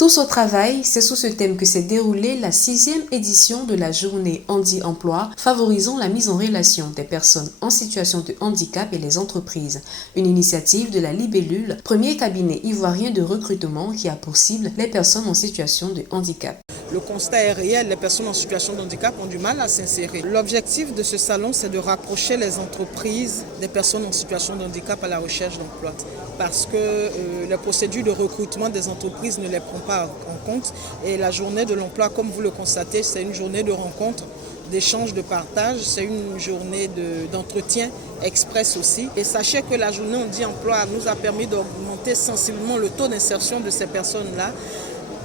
Tous au travail, c'est sous ce thème que s'est déroulée la 6e édition de la journée Handi-Emploi, favorisant la mise en relation des personnes en situation de handicap et les entreprises. Une initiative de la Libellule, premier cabinet ivoirien de recrutement qui a pour cible les personnes en situation de handicap. Le constat est réel, les personnes en situation de handicap ont du mal à s'insérer. L'objectif de ce salon, c'est de rapprocher les entreprises des personnes en situation de handicap à la recherche d'emploi. Parce que les procédures de recrutement des entreprises ne les prennent pas en compte. Et la journée de l'emploi, comme vous le constatez, c'est une journée de rencontre, d'échange, de partage. C'est une journée d'entretien express aussi. Et sachez que la journée Handi-Emploi nous a permis d'augmenter sensiblement le taux d'insertion de ces personnes-là.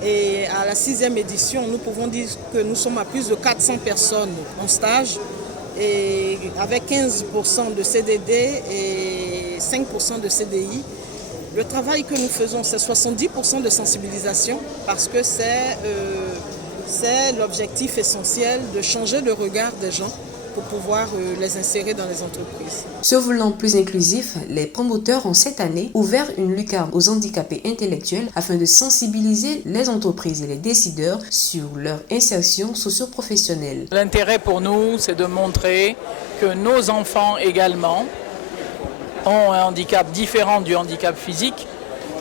Et à la 6e édition, nous pouvons dire que nous sommes à plus de 400 personnes en stage, et avec 15% de CDD et 5% de CDI. Le travail que nous faisons, c'est 70% de sensibilisation, parce que c'est l'objectif essentiel de changer le regard des gens pour pouvoir les insérer dans les entreprises. Se voulant plus inclusif, les promoteurs ont cette année ouvert une lucarne aux handicapés intellectuels afin de sensibiliser les entreprises et les décideurs sur leur insertion socio-professionnelle. L'intérêt pour nous, c'est de montrer que nos enfants également ont un handicap différent du handicap physique,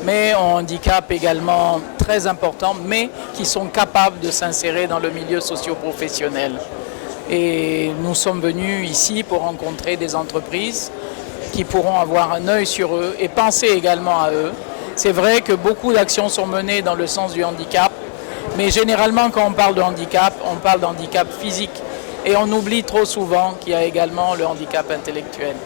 mais ont un handicap également très important, mais qui sont capables de s'insérer dans le milieu socio-professionnel. Et nous sommes venus ici pour rencontrer des entreprises qui pourront avoir un œil sur eux et penser également à eux. C'est vrai que beaucoup d'actions sont menées dans le sens du handicap, mais généralement quand on parle de handicap physique. Et on oublie trop souvent qu'il y a également le handicap intellectuel.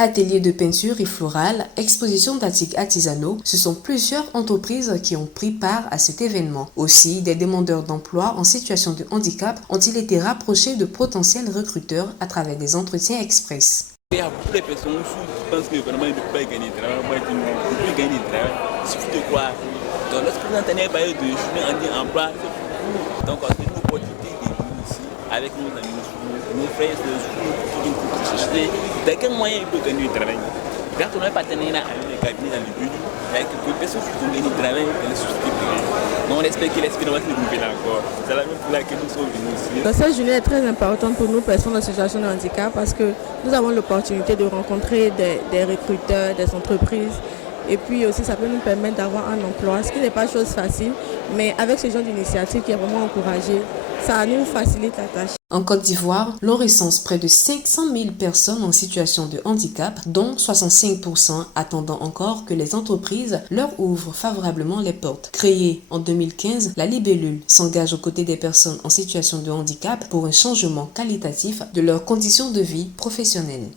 Ateliers de peinture et florale, exposition d'articles artisanaux, ce sont plusieurs entreprises qui ont pris part à cet événement. Aussi, des demandeurs d'emploi en situation de handicap ont-ils été rapprochés de potentiels recruteurs à travers des entretiens express. Il y a beaucoup de personnes qui pensent que vraiment ils ne peuvent pas gagner du travail, ils ne peuvent gagner du travail, il suffit de croire. Donc lorsque vous entendez parler de journée Handi-Emploi, c'est pour donc c'est une opportunité de venir ici avec nos amis, nos frères, pour chercher de quel moyen ils peuvent gagner du travail. Quand on a un partenariat avec les cabinets dans le but, il y a quelques personnes qui ont gagné du travail dans les sociétés privées. Donc on espère que l'expérience est nouvelle encore. C'est la même pour laquelle nous sommes venus ici. Cette journée est très importante pour nous, personnes en situation de handicap, parce que nous avons l'opportunité de rencontrer des recruteurs, des entreprises. Et puis aussi, ça peut nous permettre d'avoir un emploi, ce qui n'est pas chose facile. Mais avec ce genre d'initiative qui est vraiment encouragée, ça nous facilite la tâche. En Côte d'Ivoire, l'on recense près de 500 000 personnes en situation de handicap, dont 65% attendant encore que les entreprises leur ouvrent favorablement les portes. Créée en 2015, la Libellule s'engage aux côtés des personnes en situation de handicap pour un changement qualitatif de leurs conditions de vie professionnelles.